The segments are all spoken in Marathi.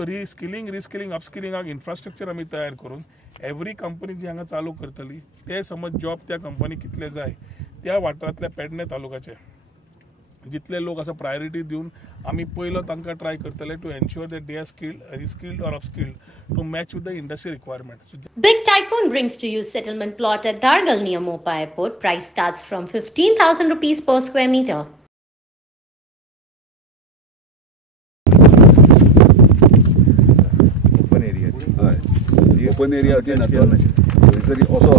रिस्किलिंग अपस्किलिंगाक इन्फ्रास्ट्रक्चर आम्ही तयार करून एव्हरी कंपनी जी हांगा चालू करतली ते समज जॉब त्या कंपनी कितले जाय त्या वाठारांतल्या पेडणे तालुक्याचे जितले लोक आसा प्रायोरिटी दिवन आम्ही पयलो तांकां ट्राय करतले to ensure that they are skilled or upskilled to match with the industry requirement. Big Typhoon brings to you settlement plot at Dargal near Mopa Airport. Price starts from 15,000 rupees per square meter. Open area थंयसरी असो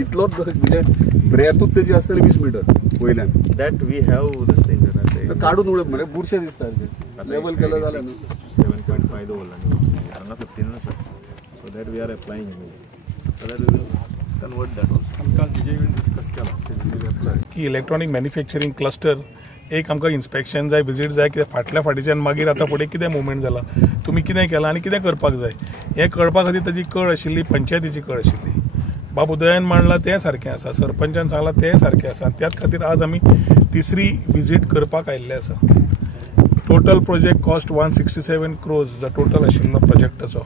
इतलोच म्हणजे ब्रेथूच तेजी आसतली 20 मीटर वयल्यान that we have this thing काढून उडप म्हणजे बुरशे दिसता लेवल केलं जाल्यार 7.5 दवरला 15 आसा so that we are applying so that we will convert that also आमकां जेजे डिस्कस केला की इलेक्ट्रॉनिक मॅन्युफॅक्चरिंग क्लस्टर एक आमकां इन्स्पेक्शन जाय विजीट जाय कित्याक फाटल्या फाटीच्यान मागीर आतां फुडें कितें मुवमेंट जाला तुमी कितें केलां आनी कितें करपाक जाय हें कळपा खातीर ताजी कळ आशिल्ली पंचायतीची कळ आशिल्ली बाब उदयन मांडलां तें सारकें आसा सरपंचान सांगलां तें सारकें आसा त्याच खातीर आज आमी तिसरी विजीट करपाक आयिल्ले आसा टोटल प्रोजेक्ट कॉस्ट 167 crores जो टोटल आशिल्लो प्रोजेक्टाचो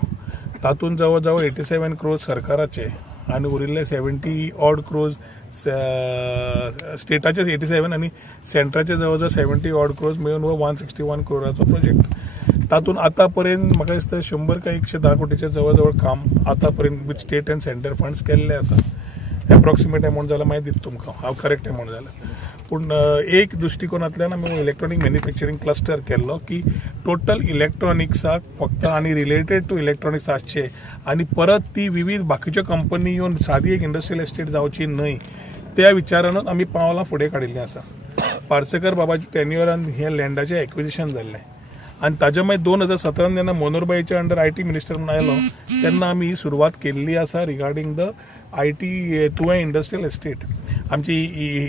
तातूंत जवळ जवळ 87 crores सरकाराचे आनी उरिल्ले 70 odd crores स्टेटाचे 87 आनी सेंट्राचे जवळ जवळ 70 odd crores मेळून 161 crores प्रोजेक्ट तातूंत आतां पर्यंत म्हाका दिसता 100 काय 110 कोटीचे जवळ जवळ काम आतां पर्यंत with state end centre funds केल्ले आसा एप्रॉक्सिमेट अमाउंट जाल्यार मागीर दिता तुमकां हांव करेक्ट अमाउंट जाल्यार पूण एक दृश्टिकोनांतल्यान आमी इलेक्ट्रॉनिक मॅन्युफॅक्चरिंग क्लस्टर केल्लो की टोटल इलेक्ट्रॉनिक्साक फक्त आनी रिलेटेड टू इलेक्ट्रॉनिक्स आसचे आनी परत ती विविध बाकीच्यो कंपनी येवन सादी एक इंडस्ट्रियल एस्टेट जावची न्हय त्या विचारानूच आमी पावलां फुडें काडिल्लीं आसा पार्सेकर बाबाच्या टेन्युअरान हे लँडाचें एक्विजिशन जाल्लें आनी ताजे मागीर 2017 जेन्ना मनोहरभाईच्या अंडर IT मिनिस्टर म्हणून आयलो तेन्ना आमी ही सुरवात केल्ली आसा रिगार्डिंग द IT तुवें इंडस्ट्रियल एस्टेट आमची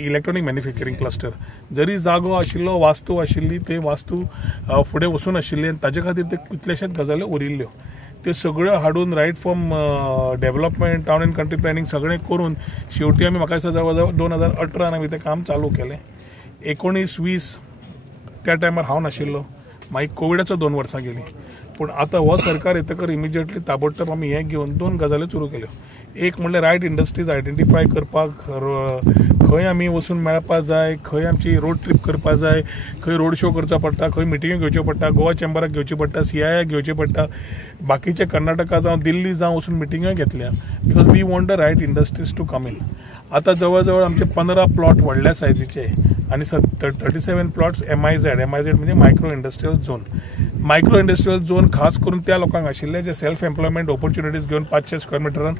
इलेक्ट्रॉनिक मॅन्युफॅक्चरिंग क्लस्टर जरी जागो आशिल्लो वास्तू आशिल्ली ते वास्तू फुडें वचून आशिल्ली आनी ताजे खातीर ते कितलेशेच गजाल्यो उरिल्ल्यो त्यो सगळ्यो हाडून right from development town and country planning सगळें करून शेवटी आमी म्हाका दिसता जवळ जवळ 2018 आमी तें काम चालू केलें 19-20 त्या टायमार हांव नाशिल्लो मागीर कोविडाचो 2 वर्सां गेली पूण आतां हो सरकार येतकर इमिजिएटली ताबडतोब आमी हें घेवन 2 गजाल्यो सुरू केल्यो एक म्हणल्यार रायट इंडस्ट्रीज आयडेंटिफाय करपाक खंय आमी वचून मेळपाक जाय खंय आमची रोड ट्रीप करपाक जाय खंय रोड शो करचो पडटा खंय मिटिंग्यो घेवच्यो पडटा गोवा चेंबराक घेवची पडटा CII घेवची पडटा बाकीचे कर्नाटका जावं दिल्ली जावं वचून मिटिंग्यो घेतल्या because we want the right industries to come in आतां जवळ जवळ आमचे 15 प्लॉट व्हडल्या सायजीचे आनी 37 प्लॉट्स MIZ म्हणजे मायक्रो इंडस्ट्रियल झोन खास करून त्या लोकांक आशिल्ले जे सेल्फ एम्प्लॉयमेंट ऑपॉर्च्युनिटीज घेवन 500 स्क्वेअर मिटरान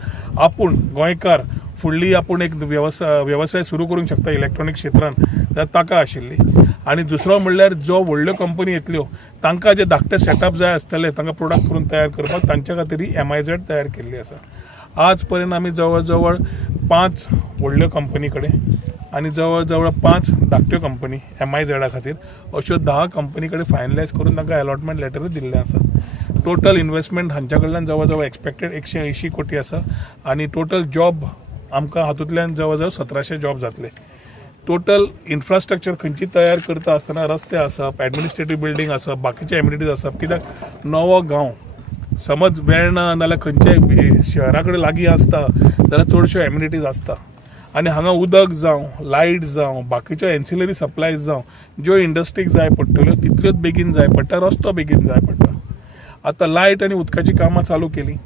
आपूण गोंयकार फुडली आपूण एक व्यवसाय सुरू करूंक शकता इलेक्ट्रॉनिक क्षेत्रांत जाल्यार ताका आशिल्ली आनी दुसरो म्हणल्यार जो व्हडल्यो कंपनी येतल्यो तांकां जे धाकटे सेटअप जाय आसतले तांकां प्रोडक्ट करून तयार करपाक तांच्या खातीर ही MIZ तयार केल्ली आसा आज पर्यंत आमी जवळ जवळ 5 व्हडल्यो कंपनी कडेन आनी जवळ जवळ 5 धाकट्यो कंपनी MIZ खातीर अश्यो 10 कंपनी कडेन फायनलायज करून तांकां अलॉटमेंट लेटरूय दिल्लें आसा टोटल इन्व्हेस्टमेंट हांच्या कडल्यान जवळ जवळ एक्सपेक्टेड 180 कोटी आसा आनी टोटल जॉब आमकां हातूंतल्यान जवळ जवळ 1700 जॉब जातले टोटल इन्फ्रास्ट्रक्चर खंयची तयार करता आसतना रस्ते आसप एडमिनिस्ट्रेटीव बिल्डींग आसप बाकीचे एमिनिटीज आसप कित्याक नवो गांव समज वेळ ना नाल्यार खंयच्याय शहरा कडेन लागीं आसता जाल्यार चडश्यो एमिनिटीज आसता आनी हांगा उदक जावं लायट जावं बाकीच्यो एन्सिलरी सप्लायज जावं ज्यो इंडस्ट्रीक जाय पडटल्यो तितल्योच बेगीन जाय पडटा रस्तो बेगीन जाय पडटा आतां लायट आनी उदकाची कामां चालू केली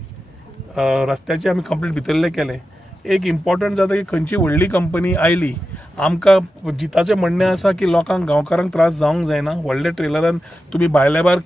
रस्त्याचे आमी कंप्लीट भितरले केले एक इम्पॉर्टंट जाता की खंयची व्हडली कंपनी आयली आमकां जिताचें म्हणणें आसा की लोकांक गांवकारांक त्रास जावंक जायना व्हडल्या ट्रेलरान तुमी भायल्या भायर